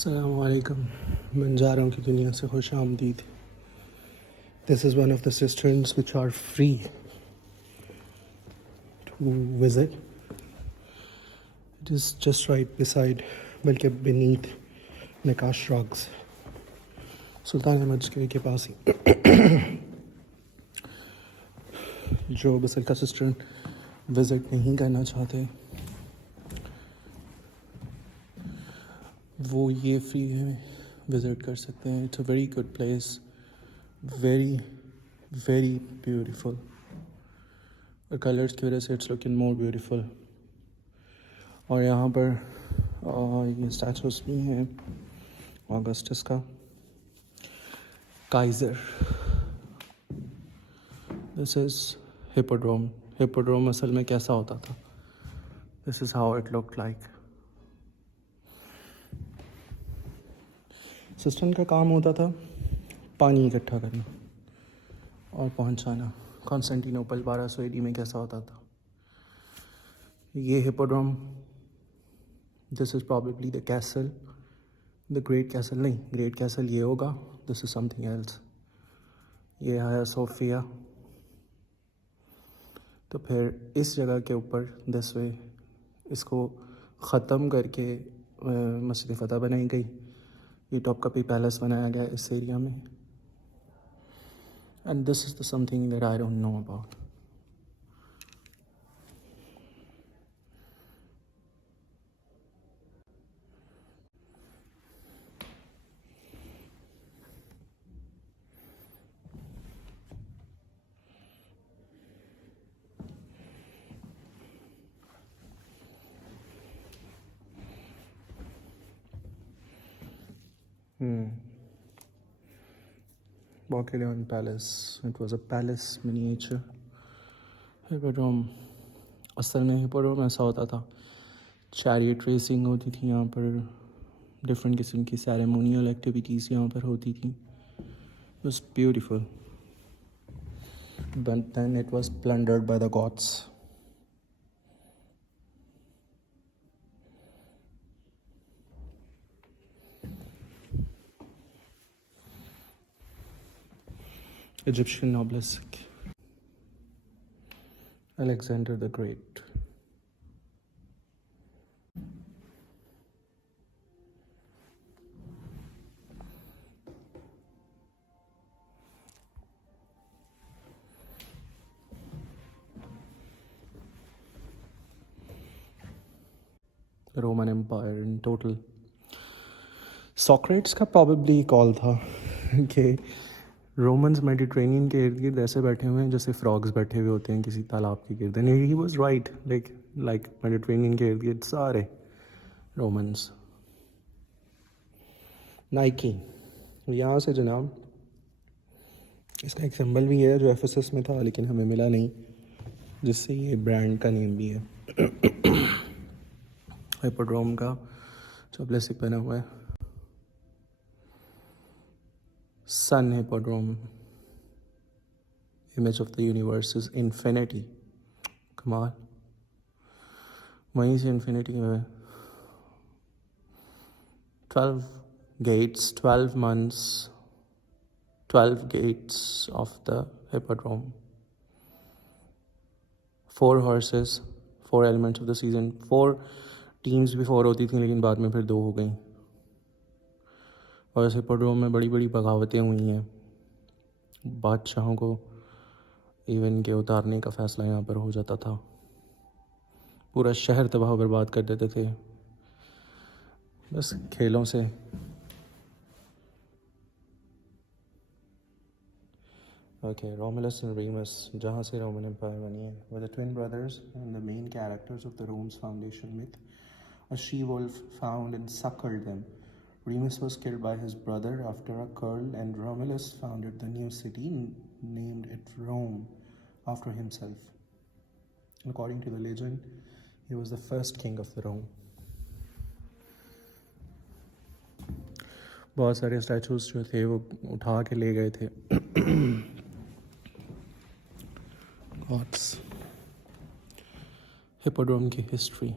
अस्सलामुअलैकुम। मैं जा रहा हूँ कि दुनिया से खुश आमदीद। This is one of the cisterns which are free to visit. It is just right beside, बल्कि beneath Nakkas rugs, Sultanahmet के पास ही। जो बसल का सिस्टर विज़िट नहीं करना चाहते वो ये फ्री में विज़िट कर सकते हैं। It's a very good place, very very beautiful, और कलर्स की वजह से इट्स लुकिंग मोर ब्यूटीफुल। और यहाँ पर ये स्टैचूस भी हैं ऑगस्टस का, Kaiser. This is hippodrome. Hippodrome असल में कैसा होता था, this is how it looked like. System का काम होता था पानी इकट्ठा करना और पहुंचाना। कॉन्स्टेंटिनोपल 1200 AD में कैसा होता था। ये hippodrome, this is probably the castle, the great castle नहीं, ग्रेट कैसल ये होगा, दिस इज़ समथिंग एल्स। ये है सोफिया। तो फिर इस जगह के ऊपर दिस वे इसको ख़त्म करके मस्जिद फ़तह बनाई गई। ये टॉपकापी पैलेस बनाया गया इस एरिया में। And this is the something that I don't know about. Baucalion Palace. It was a palace miniature. Hippodrome, असल में हिप्पोड्रोम ऐसा होता था, चैरियट रेसिंग होती थी यहाँ पर, डिफरेंट किस्म की सेरेमोनियल एक्टिविटीज़ यहाँ पर होती थी। It was beautiful. But then it was plundered by the Goths. Egyptian obelisk. Alexander the Great. The Roman Empire in total. Socrates का प्रॉबेबली कॉल था कि रोमन्स मेडिटेरेनियन के इर्द गिर्द ऐसे बैठे हुए हैं जैसे फ्रॉग्स बैठे हुए होते हैं किसी तालाब के गिर्द। And he was right, like Mediterranean के इर्द गिर्द सारे रोमन्स। नाइकी, यहाँ से जनाब इसका एक सिंबल भी है जो एफएसएस में था लेकिन हमें मिला नहीं, जिससे ये ब्रांड का नेम भी है। हिप्पोड्रोम का जो ब्लेसिक बना हुआ है, सन hippodrome, image of the universe is infinity। कमाल, वहीं से infinity है। 12 gates, 12 months, 12 gates of the hippodrome, 4 horses, 4 elements of the season। 4 teams भी 4 होती थी लेकिन बाद में फिर 2 हो गई। और इस हिप्पोड्रोम में बड़ी बड़ी बगावतें हुई हैं, बादशाहों को इवन के उतारने का फ़ैसला यहाँ पर हो जाता था, पूरा शहर तबाह बर्बाद कर देते थे बस खेलों से। ओके, रोमुलस एंड रीमस, जहाँ से रोमन एम्पायर बनी है, were the twin brothers and the main characters of the Rome's foundation myth. A she wolf found and suckled them. Remus was killed by his brother after a quarrel, and Romulus founded the new city, named it Rome, after himself. According to the legend, he was the first king of the Rome. बहुत सारे स्टैचूज जो थे वो उठा के ले गए थे गॉड्स। हिप्पोड्रोम की history.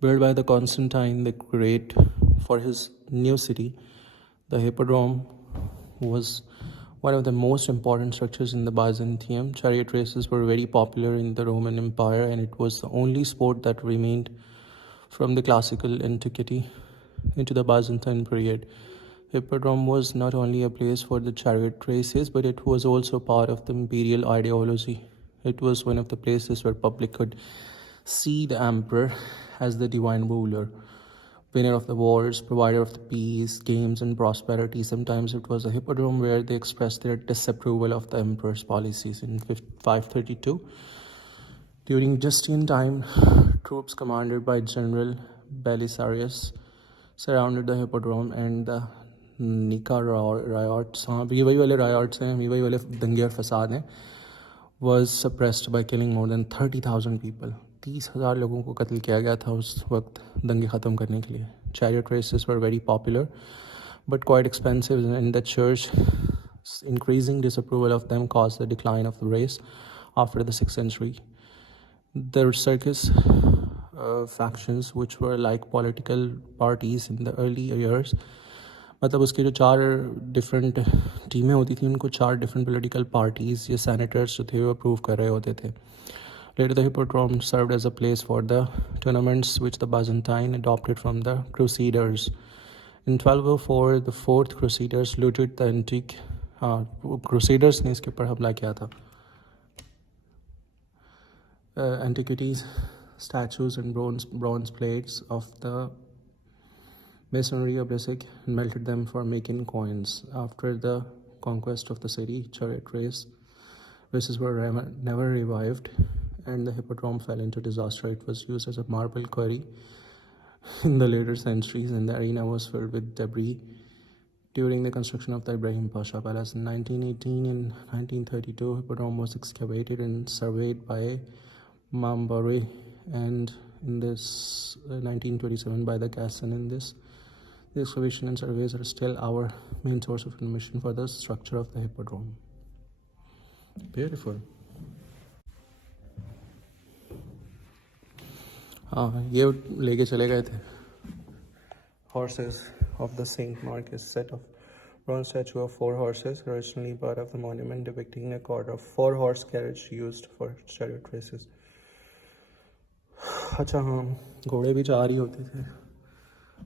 built by the Constantine the Great for his new city. The Hippodrome was one of the most important structures in the Byzantium. Chariot races were very popular in the Roman Empire, and it was the only sport that remained from the classical antiquity into the Byzantine period. Hippodrome was not only a place for the chariot races, but it was also part of the imperial ideology. It was one of the places where public could see the emperor as the divine ruler, winner of the wars, provider of the peace, games, and prosperity. Sometimes it was a hippodrome where they expressed their disapproval of the emperor's policies. In 532, during Justinian time, troops commanded by General Belisarius surrounded the hippodrome, and the Nika riots, ये वही वाले riots हैं, ये वही वाले दंगे और फसाद हैं, was suppressed by killing more than 30,000 people. 30,000 लोगों को कत्ल किया गया था उस वक्त दंगे ख़त्म करने के लिए. Chariot races were very popular but quite expensive, and the church increasing disapproval of them caused the decline of the race after the 6th century. The circus factions, which were like political parties in the early years, मतलब उसके जो 4 डिफरेंट टीमें होती थी, उनको 4 different political parties या सेनेटर्स जो थे वो अप्रूव कर रहे होते थे. Later the Hippodrome served as a place for the tournaments which the Byzantine adopted from the Crusaders. In 1204 the 4th Crusaders looted the antique Crusaders ने इसके ऊपर हमला किया था. Antiquities, statues and bronze plates of the masonry of Basic and melted them for making coins. After the conquest of the city, chariot races were never revived, and the hippodrome fell into disaster. It was used as a marble quarry in the later centuries, and the arena was filled with debris during the construction of the Ibrahim Pasha Palace. In 1918 and 1932, hippodrome was excavated and surveyed by Mambari, and in this 1927 by the Gasson. In this, the excavation and surveys are still our main source of information for the structure of the hippodrome. Beautiful. ये लेके चले गए थे. Horses of the Saint Marcus, set of bronze statue of 4 horses, originally part of the monument depicting a court of 4 horse carriage used for chariot races. अच्छा हाँ, घोड़े भी 4 ही होते थे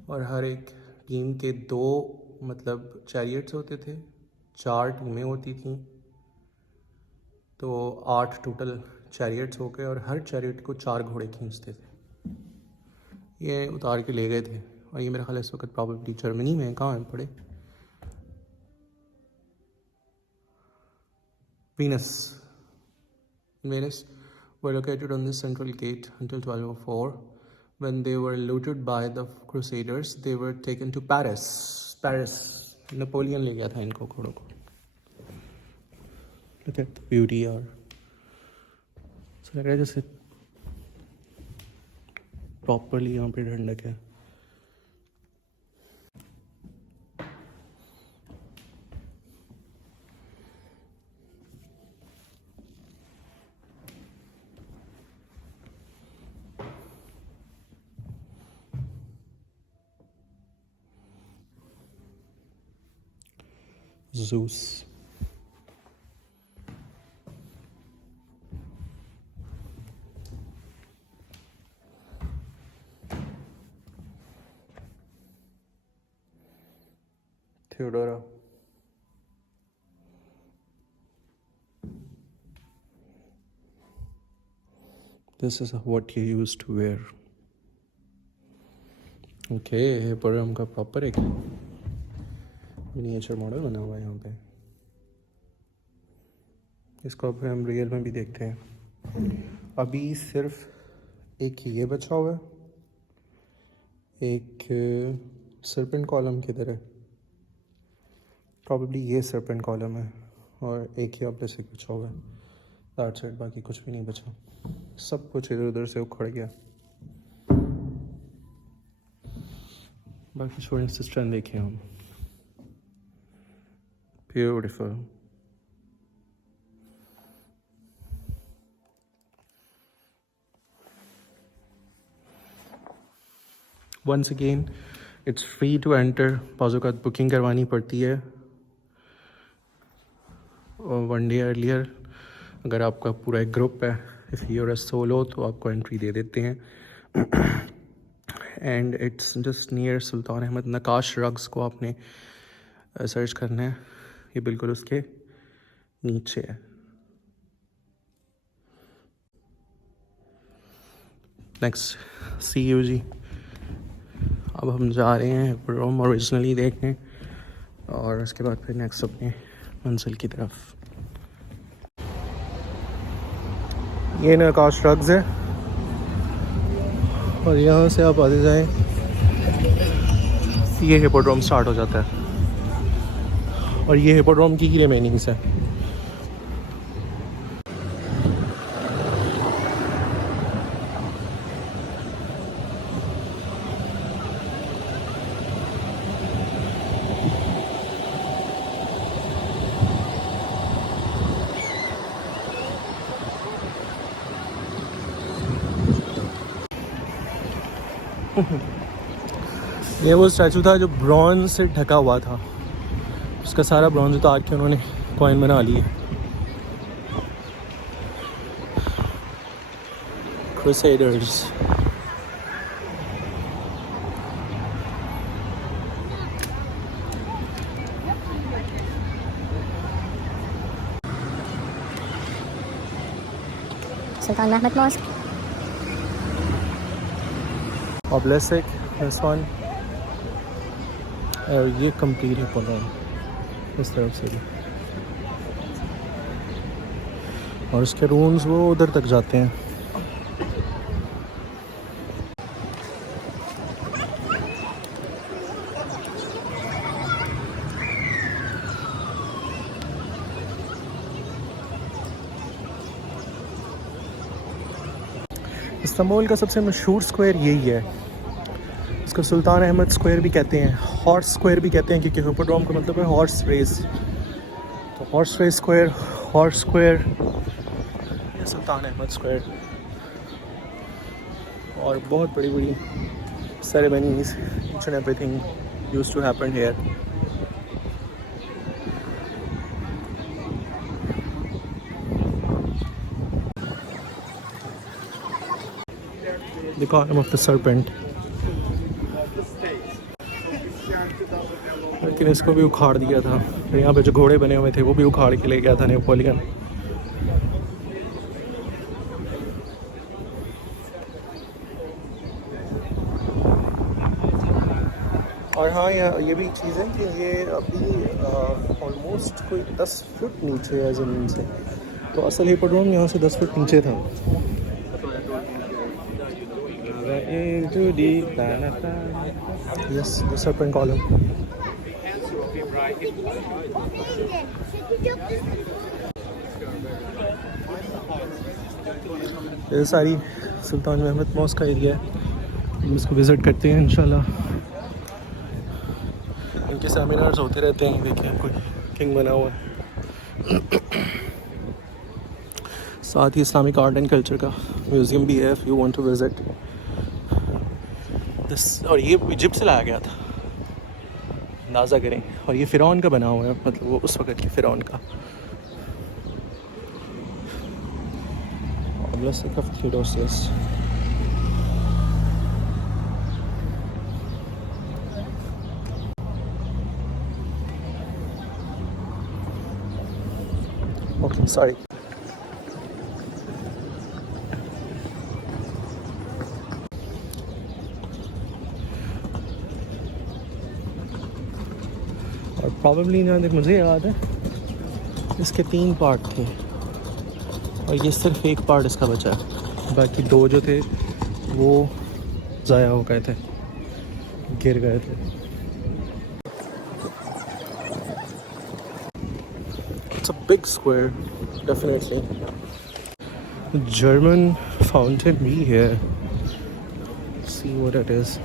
और हर एक टीम के 2 मतलब चैरियट्स होते थे. 4 टीमें होती थीं, तो 8 टोटल चैरियट्स हो गए और हर चैरियट को 4 घोड़े खींचते थे. ये उतार के ले गए थे और ये मेरा ख्याल इस वक्त प्रॉबेबली जर्मनी में. कहाँ है पड़े? Venus were located on this central gate until 1204. When they were looted by the Crusaders, they were taken to Paris. Napoleon ले गया था इनको घोड़ों को. Look at the beauty. और so लग रहा है जैसे प्रॉपरली यहाँ पे ठंडक है. Zeus. Theodora. This is what you used to wear. Okay, पर हमका प्रॉपर एक मिनिएचर मॉडल बना हुआ है यहाँ पे. इसको अब हम रियल में भी देखते हैं. अभी सिर्फ एक ये बचा हुआ है. एक सर्पेंट कॉलम किधर है? प्रॉबेबली ये सर्पेंट कॉलम है और एक ही ऑब्जेक्ट बचा हुआ है. That's it. बाकी कुछ भी नहीं बचा. सब कुछ इधर उधर से उखड़ गया. बाकी छोड़ें, सिस्टम देखें हम. Beautiful. Once again it's free to enter, बाज़ औक़ात बुकिंग करवानी पड़ती है 1 डे अर्लियर। अगर आपका पूरा एक ग्रुप है, if you are a solo, तो आपको एंट्री दे देते हैं। And it's just near Sultanahmet. Nakkas rugs को आपने सर्च करना है, ये बिल्कुल उसके नीचे है। Next CUG। अब हम जा रहे हैं रोम ओरिजिनली देखने और उसके बाद फिर नेक्स्ट अपने मंजिल की तरफ। ये नकाश रग्स है और यहाँ से आप आते जाएं, ये हिपोड्रोम स्टार्ट हो जाता है और ये हिपोड्रोम की ही रिमेनिंग्स है। ये वो स्टैचू था जो ब्रॉन्ज से ढका हुआ था, उसका सारा ब्रॉन्ज उतार के उन्होंने कॉइन बना ली है। Crusaders. Sultan Mehmet Mosque. Obelisk, this one। और ये कंप्लीट है प्रोग्राम इस तरफ से भी, और उसके रूम्स वो उधर तक जाते हैं। इस्तांबुल का सबसे मशहूर स्क्वायर यही है। इसको सुल्तान अहमद स्क्वायर भी कहते हैं, हॉर्स स्क्वायर भी कहते हैं, क्योंकि हिपोड्रोम का मतलब है हॉर्स रेस। तो horse race square, horse square, या सुल्तान अहमद स्क्वायर। और बहुत बड़ी बड़ी ceremonies, each and everything used to happen here. The column of the serpent। लेकिन इसको भी उखाड़ दिया था। फिर यहाँ पे जो घोड़े बने हुए थे वो भी उखाड़ के ले गया था नेपोलियन। और हाँ, ये भी चीज़ है कि ये अभी ऑलमोस्ट कोई 10 फुट नीचे है ज़मीन से। तो असल हिपोड्रोम यहाँ से 10 फुट नीचे था। Yes, the serpent column। ये सारी सुल्तान महमद मॉस्क का एरिया है, हम इसको विज़िट करते हैं इंशाल्लाह। इनके सेमिनार्स होते रहते हैं। देखिए कोई किंग बना हुआ है। साथ ही इस्लामिक आर्ट एंड कल्चर का म्यूज़ियम भी है, if you want to visit this. और ये इजिप्ट से लाया गया था, अंदाज़ा करें। और ये फ़िरौन का बना हुआ है, मतलब वो उस वक़्त के फ़िरौन का। Obelisk of Theodosius। Okay, sorry। और प्रॉबेबली जहाँ तक मुझे याद है इसके 3 पार्ट थे और ये सिर्फ एक पार्ट इसका बचा है। बाकी 2 जो थे वो ज़ाया हो गए थे, गिर गए थे। It's a big square definitely. German fountain भी है, सी व्हाट इट इज़।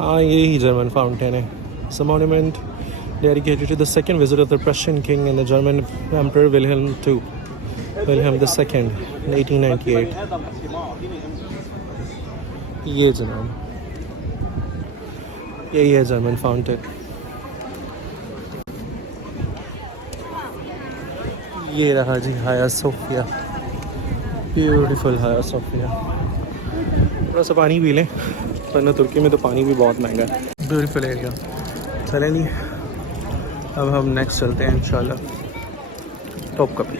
हाँ यही जर्मन फाउंटेन है. It's a monument dedicated to the second visit of the Prussian king and the German Emperor Wilhelm II. Wilhelm II in 1898. ये जनाब यही है German fountain. ये रहा जी हाया सोफिया. ब्यूटीफुल हाया सोफिया. थोड़ा सा पानी पी लें वरना तुर्की में तो पानी भी बहुत महंगा है. Beautiful area. चलें जी अब हम नेक्स्ट चलते हैं इंशाल्लाह टॉपकापी.